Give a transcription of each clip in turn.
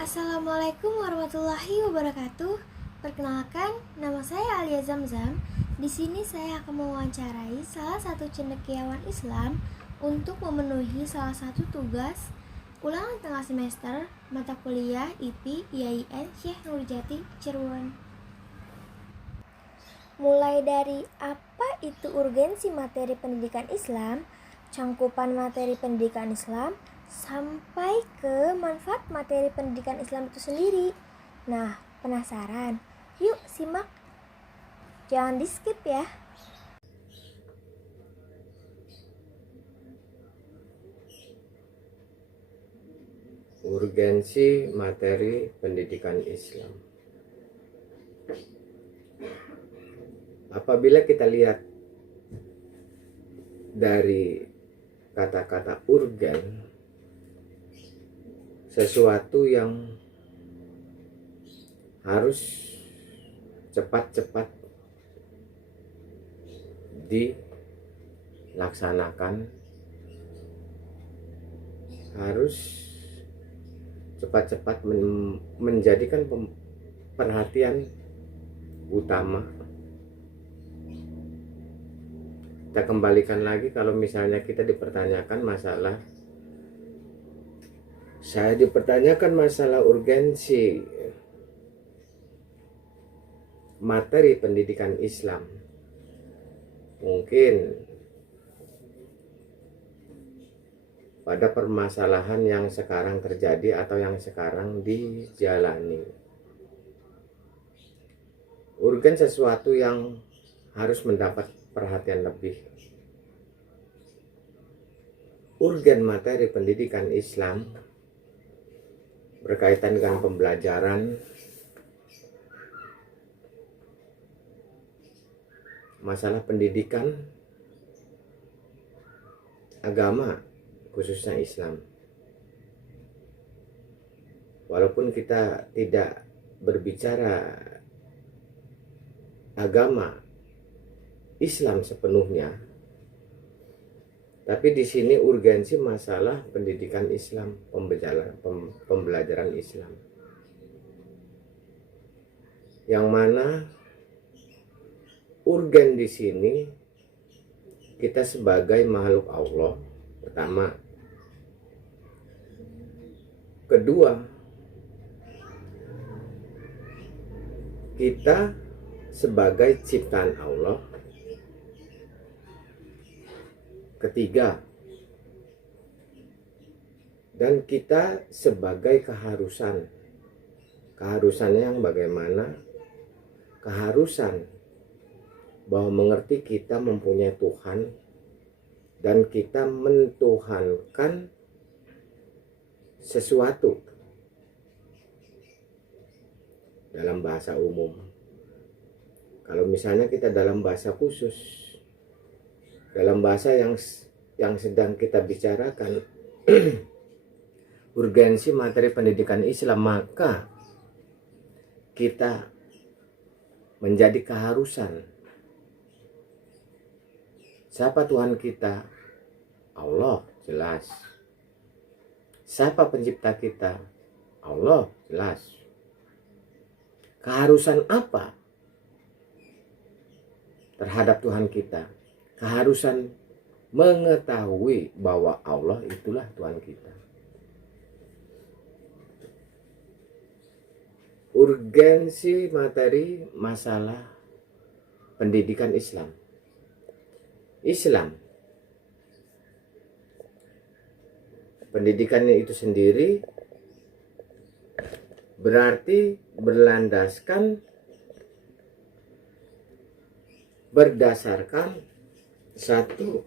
Assalamualaikum warahmatullahi wabarakatuh. Perkenalkan, nama saya Alia Zamzam. Di sini saya akan mewawancarai salah satu cendekiawan Islam untuk memenuhi salah satu tugas ulangan tengah semester mata kuliah IP IAIN Syekh Nurjati Cirebon. Mulai dari apa itu urgensi materi pendidikan Islam, cangkupan materi pendidikan Islam, sampai ke manfaat materi pendidikan Islam itu sendiri. Nah, penasaran? Yuk simak, jangan di skip ya. Urgensi materi pendidikan Islam. Apabila kita lihat dari kata-kata urgen, sesuatu yang harus cepat-cepat dilaksanakan, harus cepat-cepat menjadikan perhatian utama. Kita kembalikan lagi, kalau misalnya kita dipertanyakan masalah, saya dipertanyakan masalah urgensi materi pendidikan Islam, mungkin pada permasalahan yang sekarang terjadi atau yang sekarang dijalani. Urgen sesuatu yang harus mendapat perhatian lebih. Urgen materi pendidikan Islam berkaitan dengan pembelajaran masalah pendidikan agama, khususnya Islam. Walaupun kita tidak berbicara agama Islam sepenuhnya, tapi di sini urgensi masalah pendidikan Islam, pembelajaran Islam, yang mana urgen di sini kita sebagai makhluk Allah, pertama. Kedua, kita sebagai ciptaan Allah. Ketiga, dan kita sebagai keharusan. Keharusannya yang bagaimana? Keharusan bahwa mengerti kita mempunyai Tuhan dan kita mentuhankan sesuatu dalam bahasa umum. Kalau misalnya kita dalam bahasa khusus, dalam bahasa yang sedang kita bicarakan urgensi materi pendidikan Islam, maka kita menjadi keharusan. Siapa Tuhan kita? Allah, jelas. Siapa pencipta kita? Allah, jelas. Keharusan apa terhadap Tuhan kita? Keharusan mengetahui bahwa Allah itulah Tuhan kita. Urgensi materi masalah pendidikan Islam. Islam, pendidikannya itu sendiri berarti berlandaskan, berdasarkan satu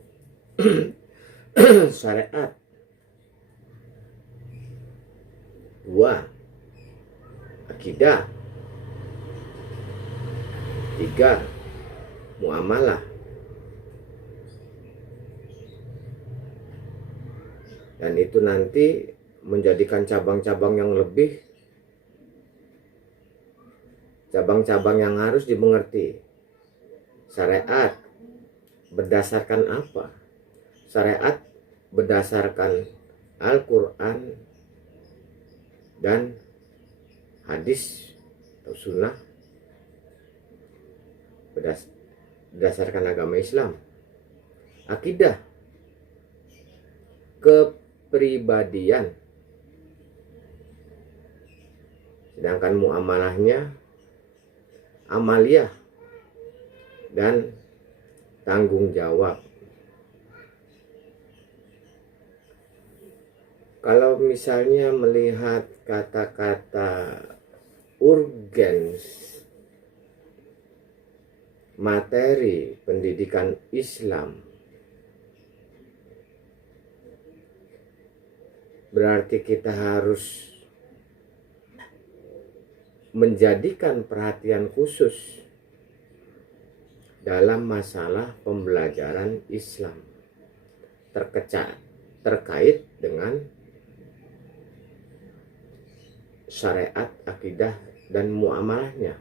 syariat, dua akidah, tiga muamalah, dan itu nanti menjadikan cabang-cabang yang lebih, cabang-cabang yang harus dimengerti. Syariat berdasarkan apa? Syariat berdasarkan Al-Quran dan hadis atau sunnah berdasarkan agama Islam, akidah, kepribadian. Sedangkan muamalahnya amaliyah dan tanggung jawab. Kalau misalnya melihat kata-kata urgens materi pendidikan Islam, berarti kita harus menjadikan perhatian khusus dalam masalah pembelajaran Islam terkait dengan syariat, akidah, dan muamalahnya.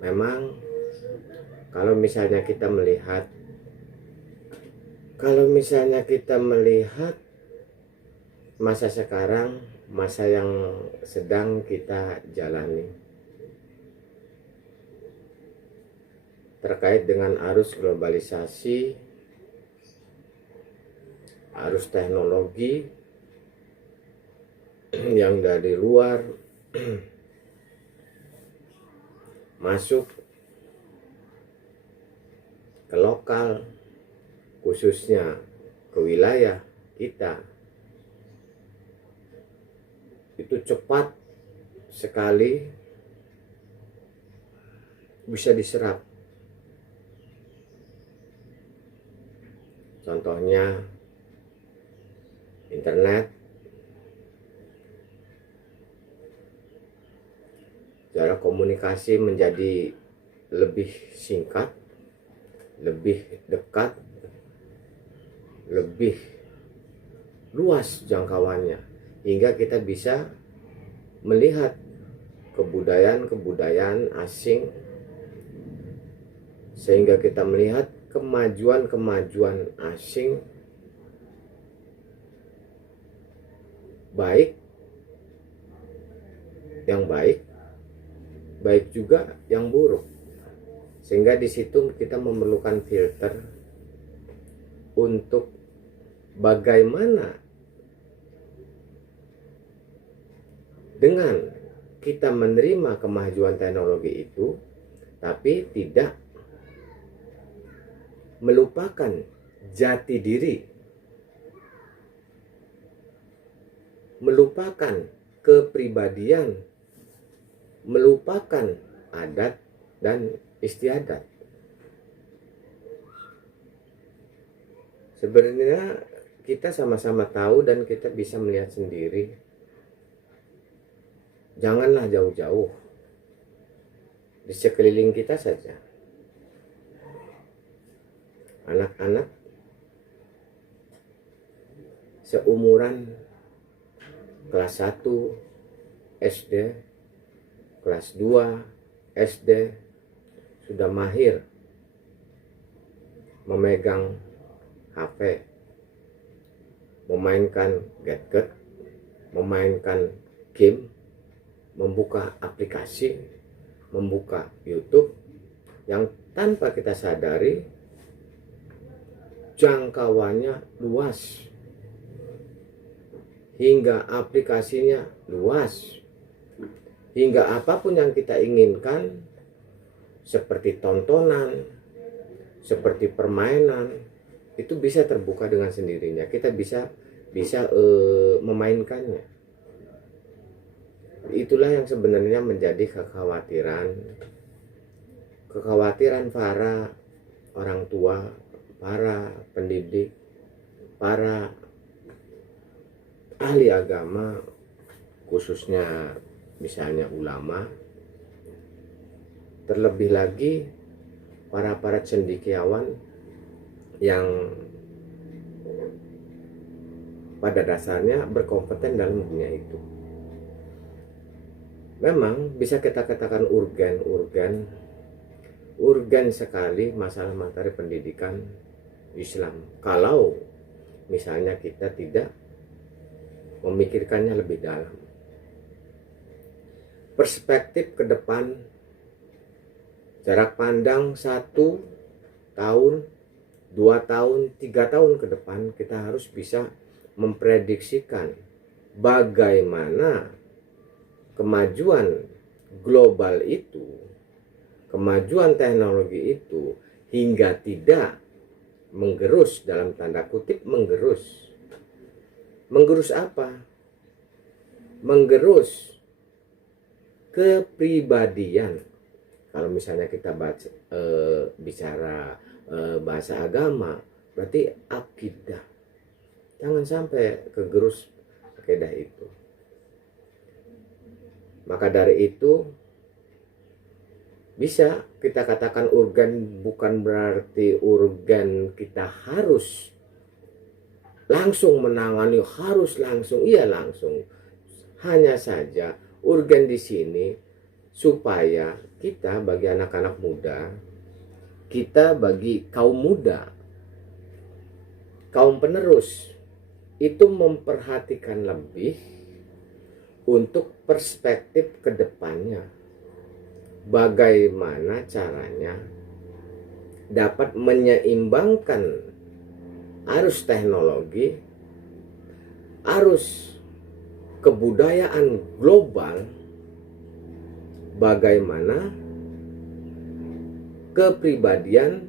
Memang kalau misalnya kita melihat masa sekarang, masa yang sedang kita jalani terkait dengan arus globalisasi, arus teknologi yang dari luar masuk ke lokal, khususnya ke wilayah kita, itu cepat sekali bisa diserap. Contohnya internet, jarak komunikasi menjadi lebih singkat, lebih dekat, lebih luas jangkauannya, hingga kita bisa melihat kebudayaan asing, sehingga kita melihat kemajuan asing, baik juga yang buruk. Sehingga di situ kita memerlukan filter untuk bagaimana dengan kita menerima kemajuan teknologi itu, tapi tidak melupakan jati diri, melupakan kepribadian, melupakan adat dan istiadat. Sebenarnya kita sama-sama tahu dan kita bisa melihat sendiri. Janganlah jauh-jauh, di sekeliling kita saja. Anak-anak seumuran kelas 1 SD, kelas 2 SD sudah mahir memegang HP, memainkan gadget, memainkan game, membuka aplikasi, membuka YouTube, yang tanpa kita sadari jangkauannya luas, hingga aplikasinya luas, hingga apapun yang kita inginkan, seperti tontonan, seperti permainan, itu bisa terbuka dengan sendirinya. Kita bisa memainkannya. Itulah yang sebenarnya menjadi kekhawatiran para orang tua, para pendidik, para ahli agama, khususnya misalnya ulama, terlebih lagi para cendekiawan yang pada dasarnya berkompeten dalam dunia itu. Memang bisa kita katakan urgen sekali masalah materi pendidikan Islam, kalau misalnya kita tidak memikirkannya lebih dalam. Perspektif ke depan, jarak pandang 1 tahun, 2 tahun, 3 tahun ke depan, kita harus bisa memprediksikan bagaimana kemajuan global itu, kemajuan teknologi itu, hingga tidak menggerus, dalam tanda kutip menggerus. Menggerus apa? Menggerus kepribadian. Kalau misalnya kita bicara bahasa agama, berarti akidah. Jangan sampai kegerus akidah itu. Maka dari itu, bisa kita katakan urgen bukan berarti urgen kita harus langsung menangani, harus langsung, iya langsung. Hanya saja urgen di sini supaya kita bagi anak-anak muda, kita bagi kaum muda, kaum penerus, itu memperhatikan lebih untuk perspektif ke depannya. Bagaimana caranya dapat menyeimbangkan arus teknologi, arus kebudayaan global, bagaimana kepribadian,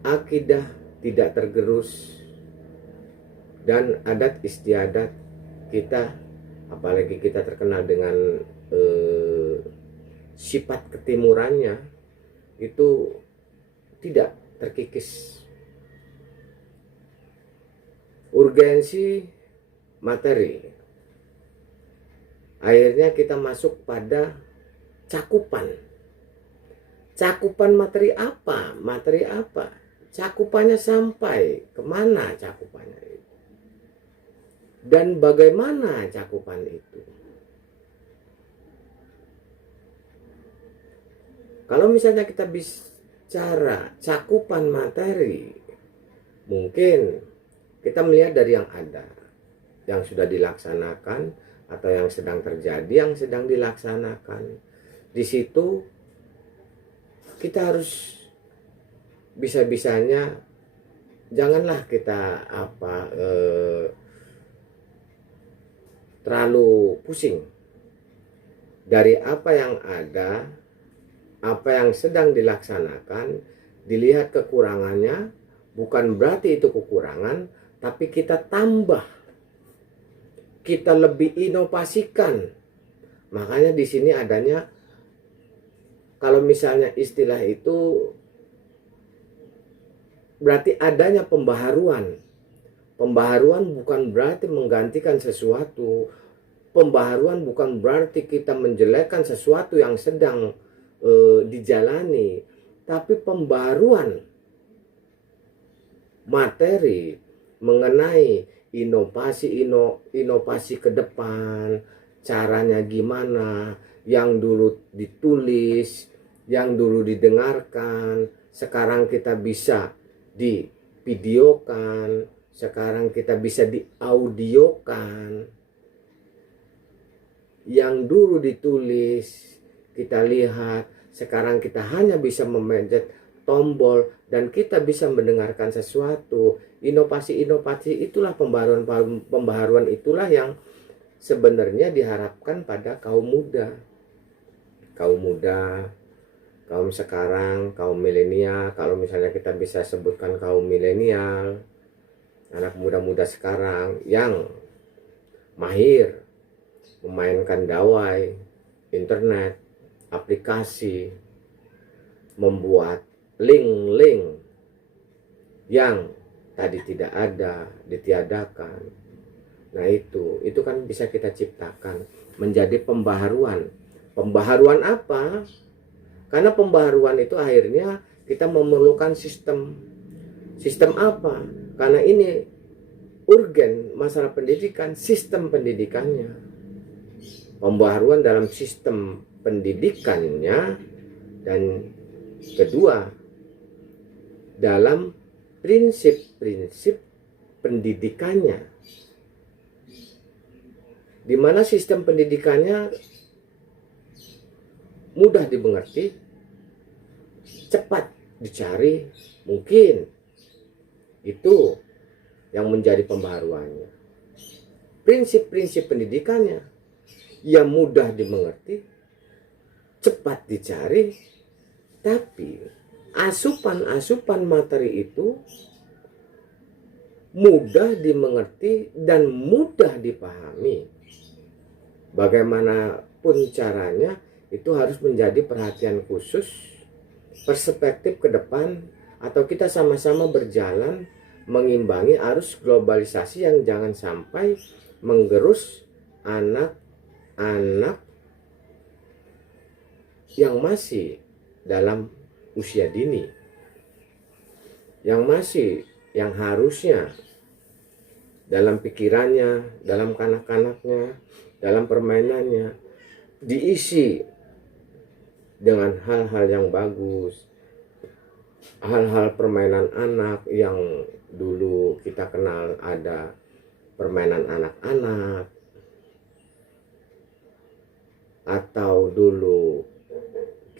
akidah tidak tergerus, dan adat istiadat kita, apalagi kita terkenal dengan sifat ketimurannya, itu tidak terkikis. Urgensi materi, akhirnya kita masuk pada cakupan. Cakupan materi apa? Materi apa? Cakupannya sampai kemana cakupannya itu? Dan bagaimana cakupan itu? Kalau misalnya kita bicara cakupan materi, mungkin kita melihat dari yang ada, yang sudah dilaksanakan, atau yang sedang terjadi, yang sedang dilaksanakan. Di situ kita harus bisa-bisanya, janganlah kita terlalu pusing dari apa yang ada, apa yang sedang dilaksanakan. Dilihat kekurangannya, bukan berarti itu kekurangan, tapi kita tambah, kita lebih inovasikan. Makanya di sini adanya, kalau misalnya istilah itu berarti adanya pembaharuan. Pembaharuan bukan berarti menggantikan sesuatu. Pembaharuan bukan berarti kita menjelekkan sesuatu yang sedang dijalani, tapi pembaharuan materi mengenai inovasi ke depan, caranya gimana, yang dulu ditulis, yang dulu didengarkan, sekarang kita bisa divideokan, sekarang kita bisa diaudiokan. Yang dulu ditulis, kita lihat, sekarang kita hanya bisa memencet tombol dan kita bisa mendengarkan sesuatu. Inovasi-inovasi itulah, pembaharuan itulah yang sebenarnya diharapkan pada kaum muda. Kaum muda, kaum sekarang, kaum milenial. Kalau misalnya kita bisa sebutkan kaum milenial, anak muda-muda sekarang yang mahir memainkan dawai, internet, aplikasi, membuat link-link yang tadi tidak ada, ditiadakan. Nah itu kan bisa kita ciptakan menjadi pembaharuan. Pembaharuan apa? Karena pembaharuan itu akhirnya kita memerlukan sistem. Sistem apa? Karena ini urgen masalah pendidikan, sistem pendidikannya. Pembaharuan dalam sistem pendidikannya, dan kedua dalam prinsip-prinsip pendidikannya. di mana sistem pendidikannya mudah dimengerti, cepat dicari, mungkin itu yang menjadi pembaharuannya. Prinsip-prinsip pendidikannya yang mudah dimengerti, cepat dicari, tapi asupan-asupan materi itu mudah dimengerti dan mudah dipahami. Bagaimanapun caranya, itu harus menjadi perhatian khusus, perspektif ke depan, atau kita sama-sama berjalan mengimbangi arus globalisasi yang jangan sampai menggerus anak-anak yang masih dalam usia dini, yang harusnya dalam pikirannya, dalam kanak-kanaknya, dalam permainannya diisi dengan hal-hal yang bagus, hal-hal permainan anak yang dulu kita kenal, ada permainan anak-anak, atau dulu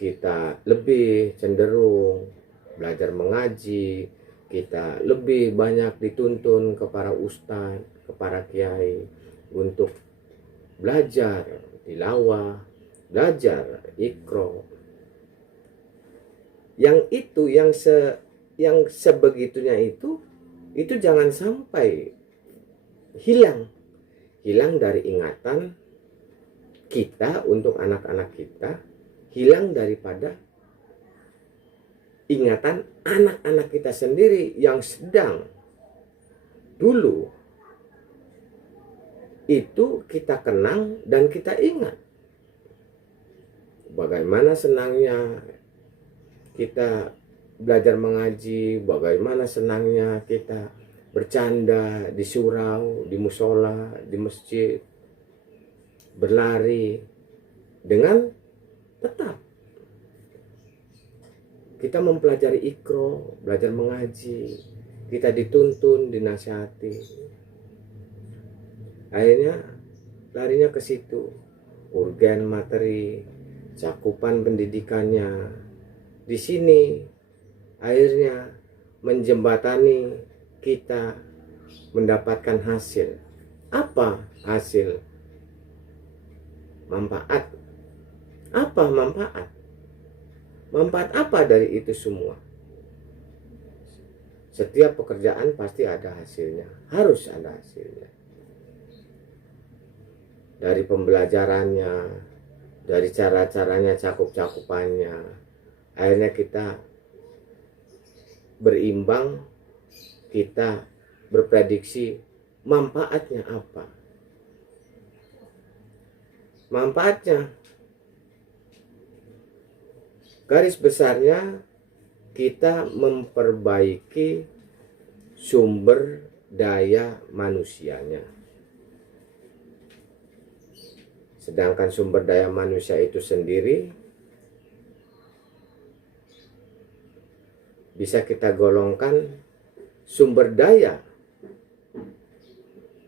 kita lebih cenderung belajar mengaji, kita lebih banyak dituntun ke para ustadz, ke para kiai untuk belajar tilawah, belajar ikro. Yang itu, yang sebegitunya itu jangan sampai hilang dari ingatan kita untuk anak-anak kita, hilang daripada ingatan anak-anak kita sendiri yang sedang dulu itu kita kenang dan kita ingat. Bagaimana senangnya kita belajar mengaji, bagaimana senangnya kita bercanda di surau, di musola, di masjid, berlari, dengan tetap kita mempelajari ikro, belajar mengaji, kita dituntun, dinasihati. Akhirnya larinya ke situ, urgen materi, cakupan pendidikannya. Di sini akhirnya menjembatani kita mendapatkan hasil. Apa hasil? Manfaat. Apa manfaat? Manfaat apa dari itu semua? Setiap pekerjaan pasti ada hasilnya, harus ada hasilnya. Dari pembelajarannya, dari cara-caranya, cakup-cakupannya, akhirnya kita berimbang, kita berprediksi manfaatnya apa. Manfaatnya, garis besarnya, kita memperbaiki sumber daya manusianya. Sedangkan sumber daya manusia itu sendiri bisa kita golongkan sumber daya.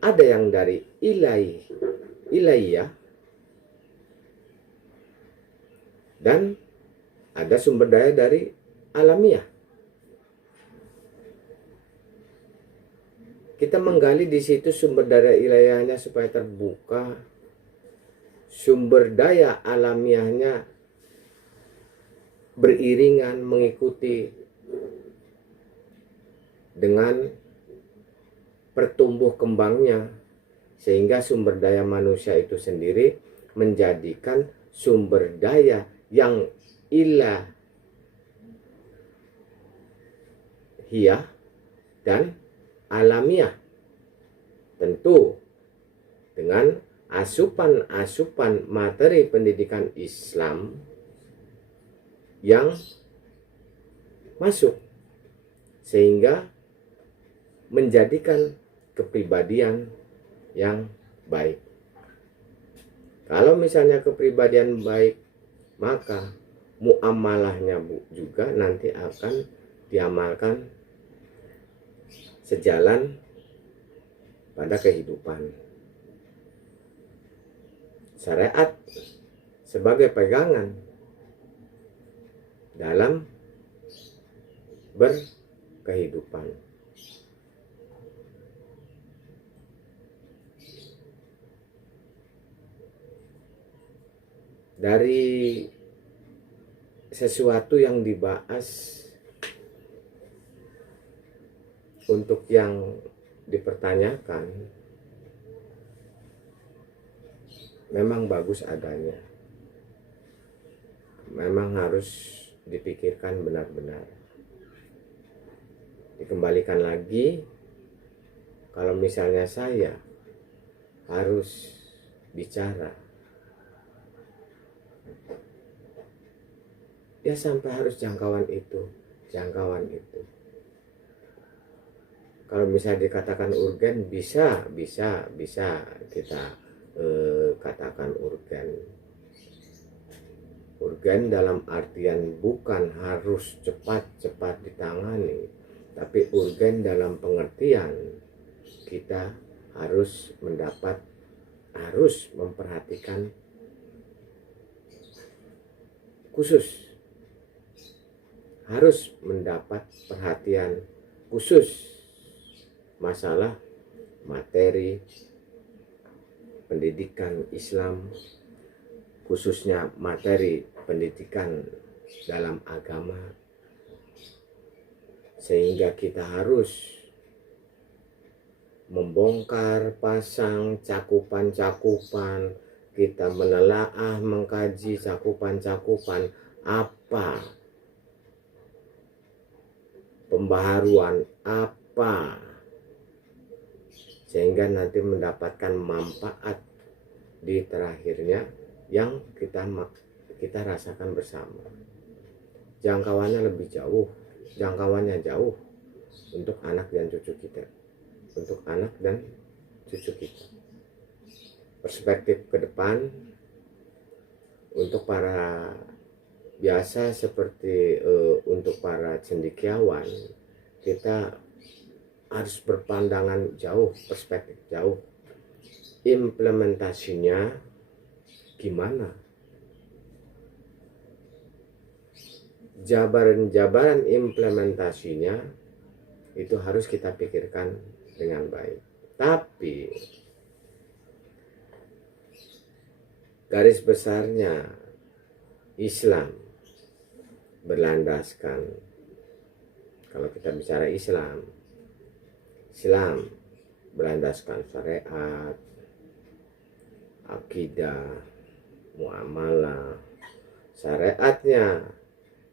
Ada yang dari ilahiyah dan ada sumber daya dari alamiah. Kita menggali di situ sumber daya ilahiyahnya supaya terbuka, sumber daya alamiahnya beriringan mengikuti dengan pertumbuh kembangnya, sehingga sumber daya manusia itu sendiri menjadikan sumber daya yang ilahiyah dan alamiah, tentu dengan asupan-asupan materi pendidikan Islam yang masuk, sehingga menjadikan kepribadian yang baik. Kalau misalnya kepribadian baik, maka muamalahnya juga nanti akan diamalkan sejalan pada kehidupan. syariat sebagai pegangan dalam berkehidupan. Dari sesuatu yang dibahas untuk yang dipertanyakan memang bagus adanya, memang harus dipikirkan benar-benar, dikembalikan lagi. Kalau misalnya saya harus bicara, ya sampai harus jangkauan itu. Kalau misalnya dikatakan urgen, bisa kita katakan urgen dalam artian bukan harus cepat ditangani, tapi urgen dalam pengertian kita harus memperhatikan khusus, harus mendapat perhatian khusus masalah materi pendidikan Islam, khususnya materi pendidikan dalam agama, sehingga kita harus membongkar pasang cakupan-cakupan, kita menelaah mengkaji cakupan-cakupan apa, pembaharuan apa, sehingga nanti mendapatkan manfaat di terakhirnya yang kita rasakan bersama. Jangkauannya lebih jauh, jangkauannya jauh untuk anak dan cucu kita, perspektif ke depan untuk para biasa seperti untuk para cendekiawan, kita harus berpandangan jauh, perspektif jauh. Implementasinya gimana? Jabaran implementasinya itu harus kita pikirkan dengan baik. Tapi garis besarnya Islam berlandaskan, kalau kita bicara Islam berlandaskan syariat, akidah, muamalah. Syariatnya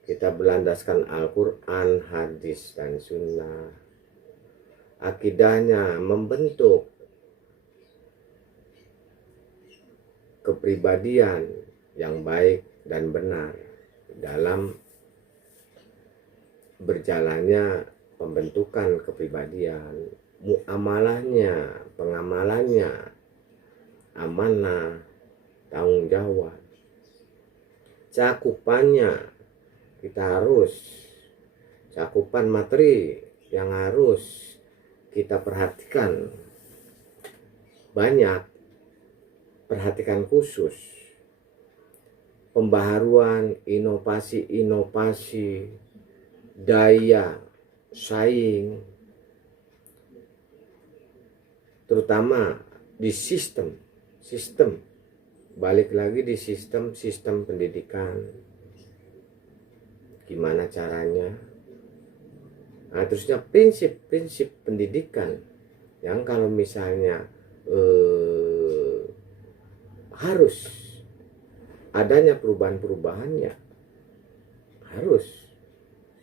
kita berlandaskan Al-Quran, hadis, dan sunnah. Akidahnya membentuk kepribadian yang baik dan benar dalam berjalannya pembentukan kepribadian, muamalahnya, pengamalannya, amanah, tanggung jawab, cakupannya kita harus, cakupan materi yang harus kita perhatikan banyak, perhatikan khusus, pembaharuan, inovasi, daya saing, terutama di sistem balik lagi di sistem pendidikan, gimana caranya. Nah, terusnya prinsip pendidikan yang kalau misalnya harus adanya perubahannya, harus,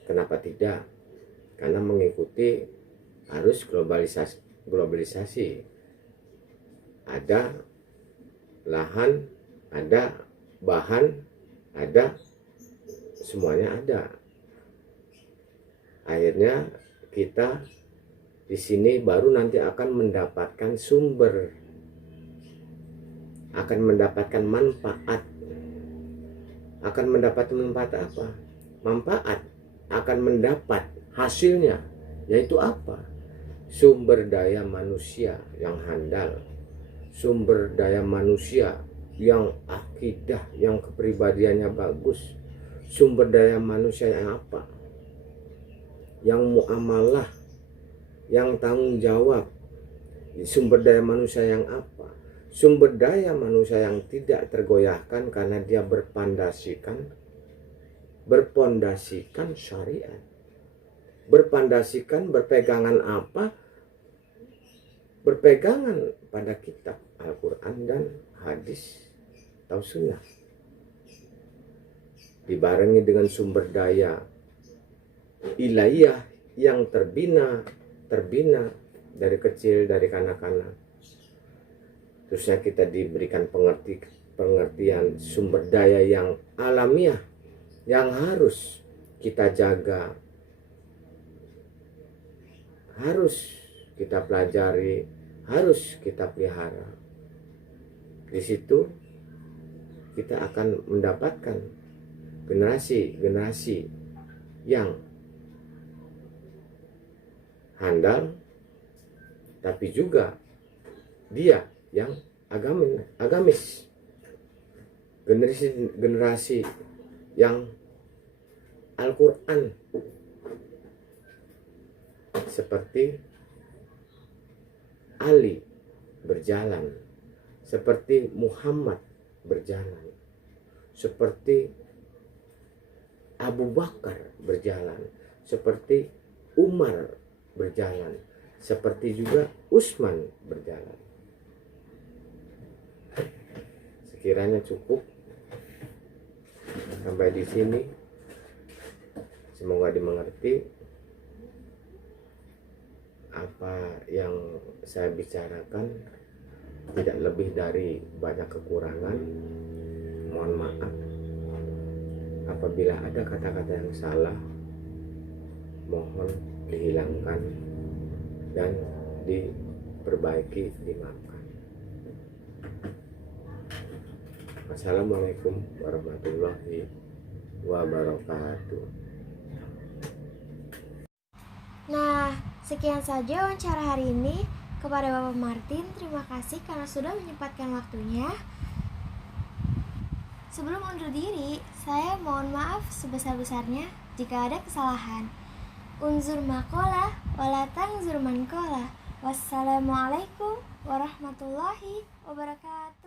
kenapa tidak? Karena mengikuti arus globalisasi. Ada lahan, ada bahan, ada, semuanya ada. Akhirnya kita di sini baru nanti akan mendapatkan sumber, akan mendapatkan manfaat. Akan mendapat manfaat apa? Manfaat akan mendapat hasilnya, yaitu apa? Sumber daya manusia yang handal, sumber daya manusia yang akidah, yang kepribadiannya bagus, sumber daya manusia yang apa, yang muamalah, yang tanggung jawab, sumber daya manusia yang apa, sumber daya manusia yang tidak tergoyahkan karena dia berpondasikan syariat, berpegangan apa? Berpegangan pada kitab Al-Quran dan hadis atau sunnah, dibarengi dengan sumber daya ilahiyah yang terbina dari kecil, dari kanak-kanak. Terusnya kita diberikan pengertian sumber daya yang alamiah yang harus kita jaga, harus kita pelajari, harus kita pelihara. Di situ kita akan mendapatkan generasi yang handal, tapi juga dia yang agamis. Generasi yang Al-Quran, seperti Ali berjalan, seperti Muhammad berjalan, seperti Abu Bakar berjalan, seperti Umar berjalan, seperti juga Utsman berjalan. Sekiranya cukup sampai di sini. Semoga dimengerti apa yang saya bicarakan, tidak lebih dari banyak kekurangan. Mohon maaf apabila ada kata-kata yang salah, mohon dihilangkan dan diperbaiki, dimaafkan. Assalamualaikum warahmatullahi wabarakatuh. Nah, sekian saja wawancara hari ini. Kepada Bapak Martin, terima kasih karena sudah menyempatkan waktunya. Sebelum undur diri, saya mohon maaf sebesar-besarnya jika ada kesalahan. Unzur maqalah wala tangzur man qala. Wassalamualaikum warahmatullahi wabarakatuh.